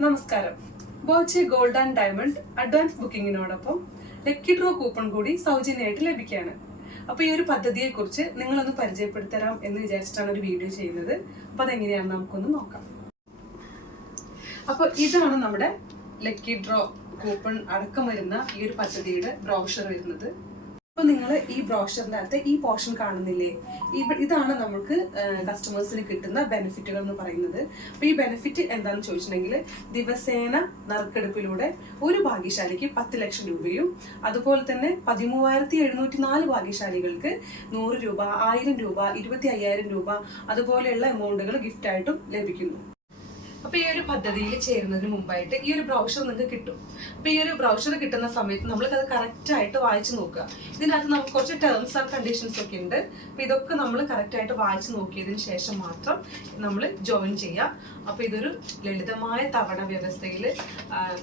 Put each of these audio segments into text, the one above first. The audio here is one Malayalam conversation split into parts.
നമസ്കാരം. Boche gold and diamond advance ബുക്കിങ്ങിനോടൊപ്പം ലക്കി ഡ്രോ കൂപ്പൺ കൂടി സൗജന്യമായിട്ട് ലഭിക്കുകയാണ്. അപ്പോൾ ഈ ഒരു പദ്ധതിയെ കുറിച്ച് നിങ്ങളൊന്ന് പരിചയപ്പെടുത്തരാം എന്ന് വിചാരിച്ചിട്ടാണ് ഒരു വീഡിയോ ചെയ്യുന്നത്. അപ്പോൾ അതെങ്ങനെയാണെന്ന് നമുക്കൊന്ന് നോക്കാം. അപ്പോൾ ഇതാണ് നമ്മുടെ ലക്കി ഡ്രോ കൂപ്പൺ അടക്കം വരുന്ന ഈ ഒരു പദ്ധതിയുടെ ബ്രോഷർ വരുന്നത്. അപ്പോൾ നിങ്ങൾ ഈ ബ്രോഷറിൻ്റെ അകത്ത് ഈ പോർഷൻ കാണുന്നില്ലേ, ഇതാണ് നമുക്ക് കസ്റ്റമേഴ്സിന് കിട്ടുന്ന ബെനിഫിറ്റുകൾ എന്ന് പറയുന്നത്. അപ്പോൾ ഈ ബെനിഫിറ്റ് എന്താണെന്ന് ചോദിച്ചിട്ടുണ്ടെങ്കിൽ, ദിവസേന നറുക്കെടുപ്പിലൂടെ ഒരു ഭാഗ്യശാലിക്ക് 10 ലക്ഷം രൂപയും അതുപോലെ തന്നെ 13,704 ഭാഗ്യശാലികൾക്ക് 100 രൂപ, 1000 രൂപ, 25,000 രൂപ അതുപോലെയുള്ള എമൗണ്ടുകൾ ഗിഫ്റ്റായിട്ടും ലഭിക്കുന്നു. അപ്പോൾ ഈ ഒരു പദ്ധതിയിൽ ചേരുന്നതിന് മുമ്പായിട്ട് ഈ ഒരു ബ്രൗഷർ നിങ്ങൾക്ക് കിട്ടും. അപ്പോൾ ഈ ഒരു ബ്രൗഷർ കിട്ടുന്ന സമയത്ത് നമ്മൾക്കത് കറക്റ്റായിട്ട് വായിച്ചു നോക്കുക. ഇതിനകത്ത് നമുക്ക് കുറച്ച് ടേംസ് ആൻഡ് കണ്ടീഷൻസ് ഒക്കെ ഉണ്ട്. അപ്പോൾ ഇതൊക്കെ നമ്മൾ കറക്റ്റായിട്ട് വായിച്ചു നോക്കിയതിന് ശേഷം മാത്രം നമ്മൾ ജോയിൻ ചെയ്യുക. അപ്പോൾ ഇതൊരു ലളിതമായ തവണ വ്യവസ്ഥയിൽ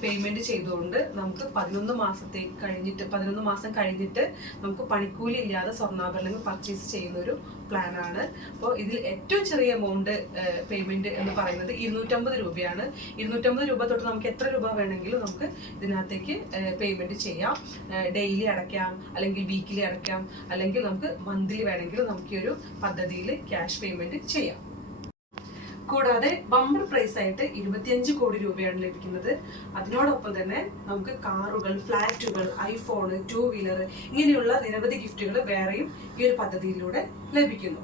പേയ്മെന്റ് ചെയ്തുകൊണ്ട് നമുക്ക് 11 മാസം കഴിഞ്ഞിട്ട് നമുക്ക് പണിക്കൂലി ഇല്ലാതെ സ്വർണ്ണാഭരണങ്ങൾ പർച്ചേസ് ചെയ്യുന്ന ഒരു പ്ലാനാണ്. അപ്പോൾ ഇതിൽ ഏറ്റവും ചെറിയ എമൗണ്ട് പേയ്മെന്റ് എന്ന് പറയുന്നത് 250 രൂപയാണ്. 250 രൂപ തൊട്ട് നമുക്ക് എത്ര രൂപ വേണമെങ്കിലും നമുക്ക് ഇതിനകത്തേക്ക് പേയ്മെന്റ് ചെയ്യാം. ഡെയിലി അടയ്ക്കാം, അല്ലെങ്കിൽ വീക്കിലി അടയ്ക്കാം, അല്ലെങ്കിൽ നമുക്ക് മന്ത്ലി വേണമെങ്കിലും നമുക്ക് ഈ ഒരു പദ്ധതിയിൽ ക്യാഷ് പേയ്മെന്റ് ചെയ്യാം. കൂടാതെ ബമ്പർ പ്രൈസ് ആയിട്ട് 25 കോടി രൂപയാണ് ലഭിക്കുന്നത്. അതിനോടൊപ്പം തന്നെ നമുക്ക് കാറുകൾ, ഫ്ലാറ്റുകൾ, ഐഫോൺ, 2 വീലർ ഇങ്ങനെയുള്ള നിരവധി ഗിഫ്റ്റുകൾ വേറെയും ഈ ഒരു പദ്ധതിയിലൂടെ ലഭിക്കുന്നു.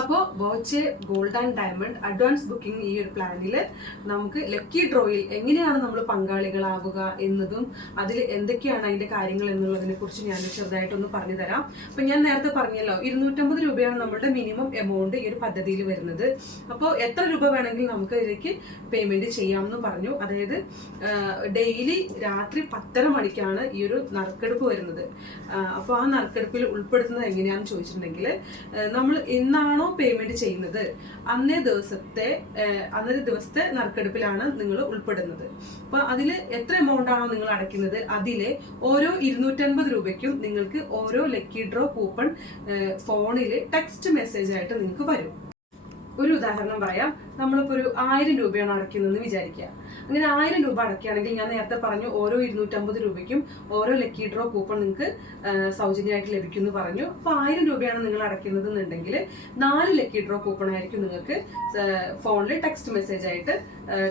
അപ്പോൾ Boche gold and diamond advance booking ഈ ഒരു പ്ലാനിൽ നമുക്ക് ലക്കി ഡ്രോയിൽ എങ്ങനെയാണ് നമ്മൾ പങ്കാളികളാവുക എന്നതും അതിൽ എന്തൊക്കെയാണ് അതിൻ്റെ കാര്യങ്ങൾ എന്നുള്ളതിനെ കുറിച്ച് ഞാൻ ചെറുതായിട്ടൊന്ന് പറഞ്ഞു തരാം. അപ്പം ഞാൻ നേരത്തെ പറഞ്ഞല്ലോ, 250 രൂപയാണ് നമ്മളുടെ മിനിമം എമൗണ്ട് ഈ ഒരു പദ്ധതിയിൽ വരുന്നത്. അപ്പോൾ എത്ര രൂപ വേണമെങ്കിൽ നമുക്ക് ഇതിലേക്ക് പേയ്മെന്റ് ചെയ്യാമെന്ന് പറഞ്ഞു. അതായത് ഡെയിലി രാത്രി 10:30 മണിക്കാണ് ഈ ഒരു നറുക്കെടുപ്പ് വരുന്നത്. അപ്പോൾ ആ നറുക്കെടുപ്പിൽ ഉൾപ്പെടുത്തുന്നത് എങ്ങനെയാണെന്ന് ചോദിച്ചിട്ടുണ്ടെങ്കിൽ, നമ്മൾ ഇന്നാണോ പേയ്മെന്റ് ചെയ്യുന്നത് അന്നേ ദിവസത്തെ നറുക്കെടുപ്പിലാണ് നിങ്ങൾ ഉൾപ്പെടുന്നത്. അപ്പൊ അതിൽ എത്ര എമൗണ്ട് ആണോ നിങ്ങൾ അടയ്ക്കുന്നത് അതിലെ ഓരോ 250 രൂപയ്ക്കും നിങ്ങൾക്ക് ഓരോ ലക്കി ഡ്രോ കൂപ്പൺ ഫോണിൽ ടെക്സ്റ്റ് മെസ്സേജ് ആയിട്ട് നിങ്ങൾക്ക് വരും. ഒരു ഉദാഹരണം പറയാം. നമ്മളിപ്പോൾ ഒരു 1000 രൂപയാണ് അടയ്ക്കുന്നതെന്ന് വിചാരിക്കുക. അങ്ങനെ 1000 രൂപ അടയ്ക്കുകയാണെങ്കിൽ ഞാൻ നേരത്തെ പറഞ്ഞു ഓരോ 250 രൂപയ്ക്കും ഓരോ ലക്കി ഡ്രോ കൂപ്പൺ നിങ്ങൾക്ക് സൗജന്യമായിട്ട് ലഭിക്കും എന്ന് പറഞ്ഞു. അപ്പോൾ 1000 രൂപയാണ് നിങ്ങൾ അടയ്ക്കുന്നത് എന്നുണ്ടെങ്കിൽ 4 ലക്കി ഡ്രോ കൂപ്പൺ ആയിരിക്കും നിങ്ങൾക്ക് ഫോണിൽ ടെക്സ്റ്റ് മെസ്സേജ് ആയിട്ട്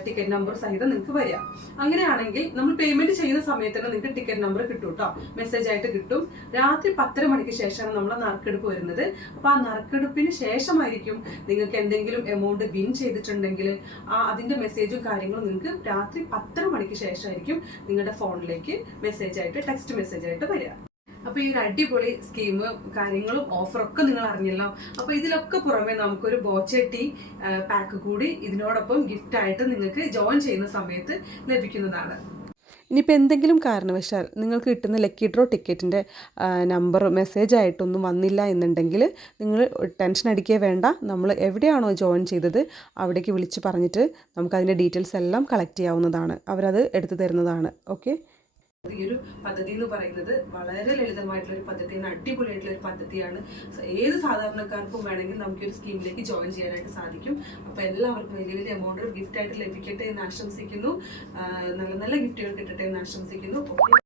ടിക്കറ്റ് നമ്പർ സഹിതം നിങ്ങൾക്ക് വരിക. അങ്ങനെയാണെങ്കിൽ നമ്മൾ പേയ്മെന്റ് ചെയ്യുന്ന സമയത്ത് തന്നെ നിങ്ങൾക്ക് ടിക്കറ്റ് നമ്പർ കിട്ടും കേട്ടോ, മെസ്സേജ് ആയിട്ട് കിട്ടും. രാത്രി 10:30 മണിക്ക് ശേഷമാണ് നമ്മൾ നറുക്കെടുപ്പ് വരുന്നത്. അപ്പോൾ ആ നറുക്കെടുപ്പിന് ശേഷമായിരിക്കും നിങ്ങൾക്ക് എന്തെങ്കിലും എമൗണ്ട് വിൻ ചെയ്തിട്ടുണ്ടെങ്കിൽ അതിന്റെ മെസ്സേജും കാര്യങ്ങളും നിങ്ങൾക്ക് രാത്രി 10:30 മണിക്ക് ശേഷമായിരിക്കും നിങ്ങളുടെ ഫോണിലേക്ക് മെസ്സേജ് ആയിട്ട് ടെക്സ്റ്റ് മെസ്സേജ് ആയിട്ട് വരിക. അപ്പൊ ഈ ഒരു അടിപൊളി സ്കീമും കാര്യങ്ങളും ഓഫറൊക്കെ നിങ്ങൾ അറിഞ്ഞല്ലോ. അപ്പൊ ഇതിലൊക്കെ പുറമെ നമുക്കൊരു ബോച്ചെ ടീ പാക്ക് കൂടി ഇതിനോടൊപ്പം ഗിഫ്റ്റ് ആയിട്ട് നിങ്ങൾക്ക് ജോയിൻ ചെയ്യുന്ന സമയത്ത് ലഭിക്കുന്നതാണ്. ഇനിയിപ്പോൾ എന്തെങ്കിലും കാരണവശാൽ നിങ്ങൾക്ക് കിട്ടുന്ന ലക്കി ഡ്രോ ടിക്കറ്റിൻ്റെ നമ്പർ മെസ്സേജ് ആയിട്ടൊന്നും വന്നില്ല എന്നുണ്ടെങ്കിൽ നിങ്ങൾ ടെൻഷൻ അടിക്കേ വേണ്ട. നമ്മൾ എവിടെയാണോ ജോയിൻ ചെയ്തത് അവിടേക്ക് വിളിച്ച് പറഞ്ഞിട്ട് നമുക്കതിൻ്റെ ഡീറ്റെയിൽസ് എല്ലാം കളക്ട് ചെയ്യാവുന്നതാണ്. അവരത് എടുത്തു തരുന്നതാണ്. ഓക്കെ. ഈ ഒരു പദ്ധതി എന്ന് പറയുന്നത് വളരെ ലളിതമായിട്ടുള്ള ഒരു പദ്ധതിയാണ്, അടിപൊളിയായിട്ടുള്ള ഒരു പദ്ധതിയാണ്. ഏത് സാധാരണക്കാർക്കും വേണമെങ്കിൽ നമുക്ക് ഒരു സ്കീമിലേക്ക് ജോയിൻ ചെയ്യാനായിട്ട് സാധിക്കും. അപ്പോൾ എല്ലാവർക്കും വലിയ വലിയ എമൗണ്ട് ഗിഫ്റ്റ് ആയിട്ട് ലഭിക്കട്ടെ എന്ന് ആശംസിക്കുന്നു. നല്ല നല്ല ഗിഫ്റ്റുകൾ കിട്ടട്ടെ എന്ന് ആശംസിക്കുന്നു. ഓക്കെ.